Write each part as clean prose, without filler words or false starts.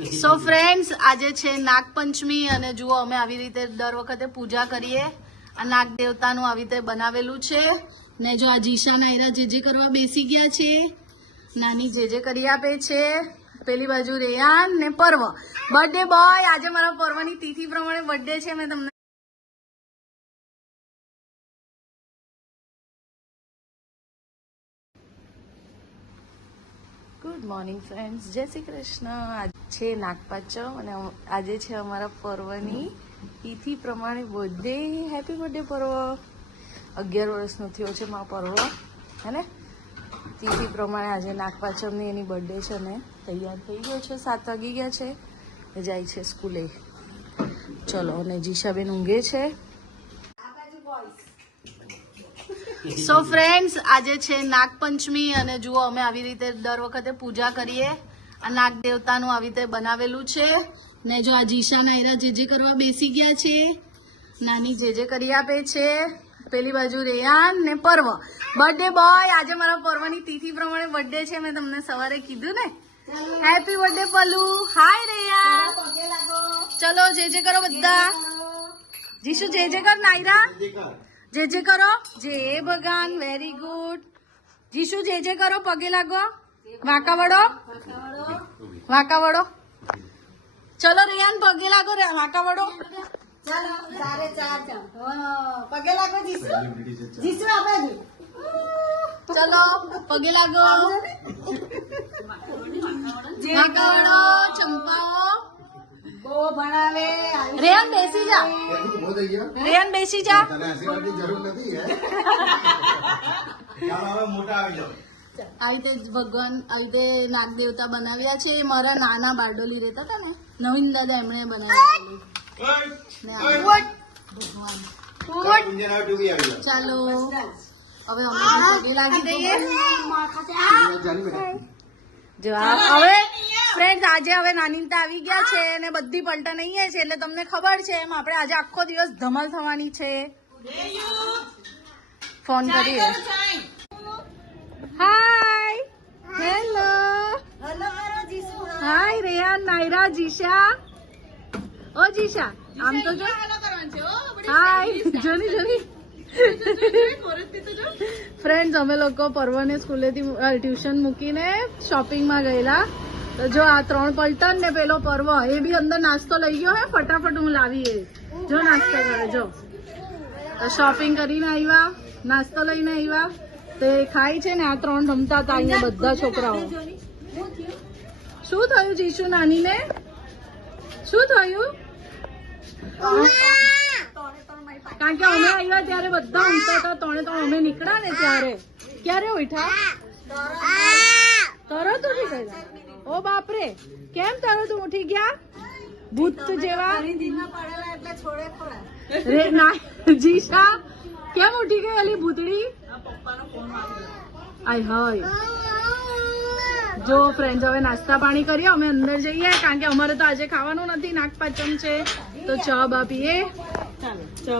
So friends, આજે છે નાગપંચમી અને જુઓ અમે આવી રીતે દર વખતે પૂજા કરીએ. આ નાગ દેવતાનું આવી રીતે બનાવેલું છે ને જો આ જીશા નાયરા જે કરવા બેસી ગયા છે, નાની જે કરી આપે છે, પેલી બાજુ રેયાન ને પર્વ બર્થડે બોય. આજે મારા પર્વની તિથિ પ્રમાણે બર્થડે છે. મેં તમને ગુડ મોર્નિંગ ફ્રેન્ડ્સ, જય શ્રી કૃષ્ણ. આજ છે નાગપાંચમ અને આજે છે અમારા પર્વની તિથિ પ્રમાણે બર્થડે. હેપી બર્થડે પર્વ. 11 વર્ષનો થયો છે મારો પર્વ, હે ને? તિથિ પ્રમાણે આજે નાગપાંચમની એની બર્થડે છે ને તૈયાર થઈ ગયો છે. 7 વાગી ગયા છે, જાય છે સ્કૂલે. ચલો, અને જીશાબેન ઊંઘે છે. સો ફ્રેન્ડ્સ, આજે છે નાગપંચમી અને જુઓ અમે આવી રીતે દર વખતે પૂજા કરીએ. આ નાગ દેવતાનું આવી રીતે બનાવેલું છે ને જો આ જીશા નાયરા જે કરવા બેસી ગયા છે, નાની જે કરી આપે છે, પેલી બાજુ રેયાન ને પર્વ બર્થડે બોય. આજે મારા પર્વની તિથિ પ્રમાણે બર્થડે છે. મેં તમને સવારે કીધું ને. હેપી બર્થડે પલ્લુ. હાય રેયાન. ચલો જે કરો બધા. જીશુ જે કર. નાયરા જે કરો. જય ભગવાન. Very good. જીશુ જે કરો. પગે લાગો. વાંકા વળો. વાંકા વળો. ચલો રિયાન પગે લાગો. વાંકા વળો. ચાલો ચારે ચાર પગે લાગો. જીસુ જીસુ આ બાજુ. ચલો પગે લાગો. વાંકા વળો. ચંપાઓ બહુ ભણાવે. રેયાન બેસી જા. રેયાન બેસી જા. આવી રીતે ભગવાન આવી રીતે નાગ દેવતા બનાવ્યા છે. એ મારા નાના બારડોલી રહેતા હતા ને, નવીન દાદા એમણે બનાવ્યા. ચાલો હવે અમે પગે લાગી દઈએ. જો હવે ફ્રેન્ડ, આજે હવે નાનીતા આવી ગયા છે અને બધી પલટા નહીં છે એટલે તમને ખબર છે એમ આપણે આજે આખો દિવસ ધમાલ થવાની છે. ફોન કરીએ. હાય. હેલો. હાય રેયાન, નાયરા, જીશા. ઓ જીશા, આમ તો જો. હાય. જોની ફ્રેન્ડ્સ, અમે લોકો પર્વને સ્કૂલેથી ટ્યુશન મૂકીને શોપિંગમાં ગયેલા. તો જો આ 3 પલટન ને પેલો પર્વ એ બી અંદર નાસ્તો લઈ ગયો હે. ફટાફટ હું લાવી એ જો નાસ્તો કરે. જો શોપિંગ કરીને આવ્યા, નાસ્તો લઈને આવ્યા. તો એ ખાય છે ને. આ 3 રમતા હતા અહીંયા બધા છોકરાઓ. શું થયું જીશુ નાની ને? શું થયું? કારણ કે અમે આવ્યા ત્યારે બધા ઊંઘતા હતા. 3 અમે નીકળ્યા ને ત્યારે. ક્યારે ઉઠ્યા? તરત ઉઠી ગયા. ઓ બાપરે, કેમ તરત ઉઠી ગયા? ભૂત જેવા. જીશા કેમ ઉઠી ગઈ એલી ભૂતડી? આય હાય. જો ફ્રેન્ડ, હવે નાસ્તા પાણી કરીએ, અમે અંદર જઈએ કારણ કે અમારે તો આજે ખાવાનું નથી. નાગપાંચમ છે તો ચા બા પીએ.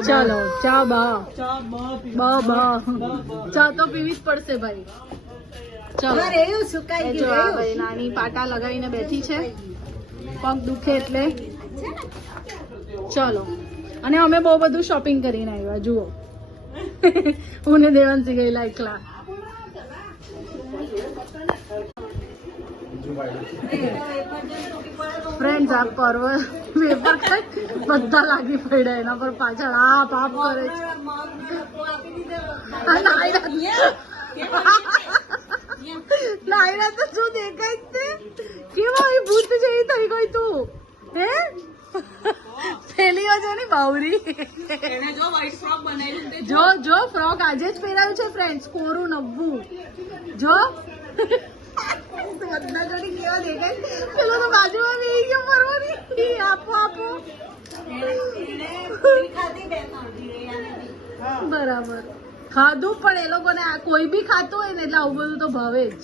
ચાલો ચા બા ચા તો પીવી જ પડશે ભાઈ. ચાલો. જો આ ભાઈ નાની પાટા લગાવીને બેઠી છે, પગ દુખે એટલે. ચલો, અને અમે બહુ બધું શોપિંગ કરીને આવ્યા. જુઓ, હું ને દેવાંશી ગયેલા એકલા. ફ્રેન્ડ્સ, આ પર્વ વેફર ખાઈ બધા લાગી પડ્યા એના પર પાછળ. આ પાપ કરે છે. નાયરા તો શું દેખાય છે? કેવા ભૂત જેવી થઈ ગઈ તું? હે પેલીઓ જો ને બાવરી. જો ફ્રોક આજે જ પહેરાયું છે ફ્રેન્ડ્સ. કોરું નવું. જો બધા જોડી કેવા દેખાય. પેલો તો બાજુમાં બેસી ગયો ફરવાની. આપો બરાબર ખાધું, પણ એ લોકોને કોઈ બી ખાતું હોય ને એટલે આવું બધું તો ભાવે જ.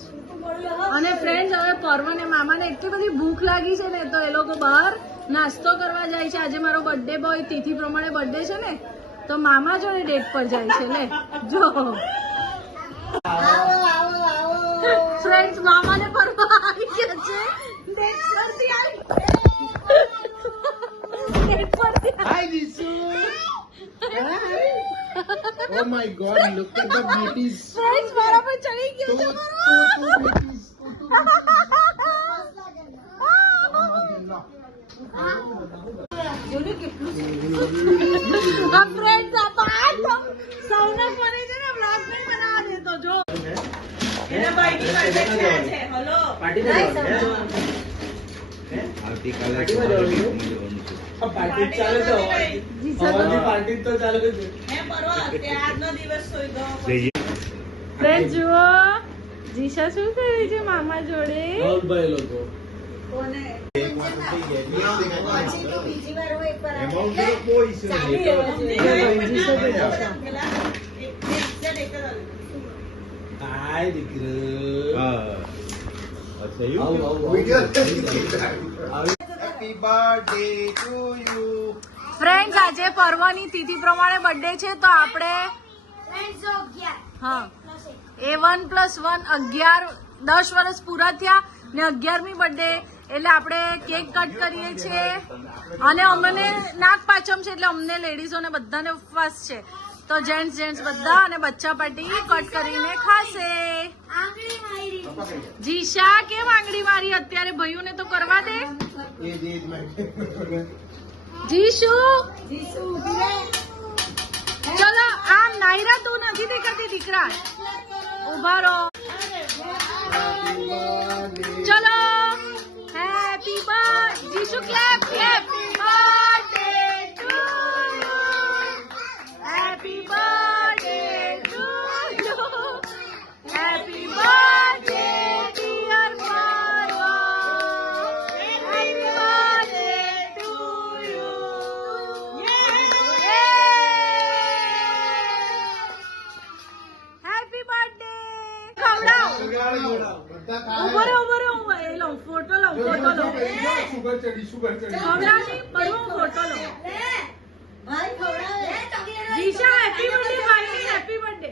અને ફ્રેન્ડ્સ, હવે પર્વ ને મામાને એટલી બધી ભૂખ લાગી છે ને તો એ લોકો બહાર નાસ્તો કરવા જાય છે. આજે મારો બર્થડે બોય તિથિ પ્રમાણે બર્થડે છે ને તો મામા જોડે ડેટ પર જાય છે. લે જો ફ્રેન્ડ્સ, મામાને ફરવા આવી ગયા છે. ડેટ પરથી આવી Hi, Jisoo. Hi. Oh my God! Look at the beauties. Friends મારા પર ચડી ગયો Two છે beauties. Two આ ફ્રેન્ડ્સ આ બાદ સૌને ફરી છે ને બ્લોગ નહીં બનાવવા દેતો જો ફ્રેન્ડ જુઓ જીશા શું કરે છે મામા જોડે બીજી વાર હોય એક વાર Happy birthday to you. Friends આજે પર્વની તિથિ પ્રમાણે બર્થડે છે તો આપણે હા A1+1 11 10 વર્ષ પૂરા થયા ને 11મી બર્થડે એટલે આપણે કેક કટ કરીએ છીએ અને અમને નાગ પાંચમ છે એટલે અમને લેડીઝોને બધાને ઉપવાસ છે તો જેન્ટ્સ બધા અને બચ્ચા પાર્ટી કટ કરીને ખાશે જીશા કેમ આંગળી મારી અત્યારે ભઈઓને તો કરવા દે જીશુ ચલો આમ નાયરા તું નથી દેખાતી દીકરા ઉભા રહો ચલો happy birthday Jishu clap birthday to you happy birthday to you happy birthday dear Parv happy birthday to you happy birthday ખવડાવ ઉભો રહો એ લો ફોટો લો ખવડાવ નહીં બરો ફોટો લો ભાઈ ખવડાવે જીશા હેપી બર્થડે ભાઈ હેપી બર્થડે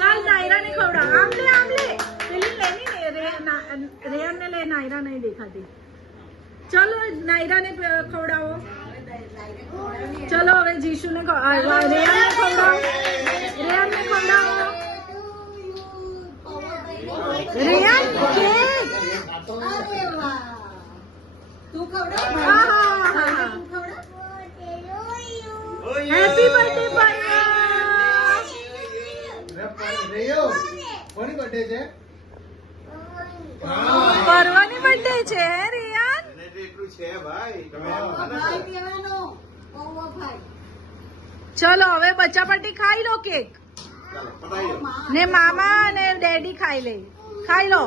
ચાલ નાયરા ને ખવડાવ આમ લે પેલી લેની ને રેયાન ને લે નાયરા નહીં દેખાતી ચલો નાયરા ને ખવડાવો ચલો હવે જીશુ ને રેયાન ને ખવડાવો રેયાન કેક અરે વાહ તું ખવડાવ હા તું ખવડાવ હેપી બર્થડે ભાઈ કોની birthday છે? પર્વની બર્થડે છે રેયાન ભાઈ કહેવાનો પૌવા ભાઈ ચલો હવે બચ્ચા પાર્ટી ખાઈ લો કેક ને મામા અને ડેડી ખાઈ લે ખાઈ લો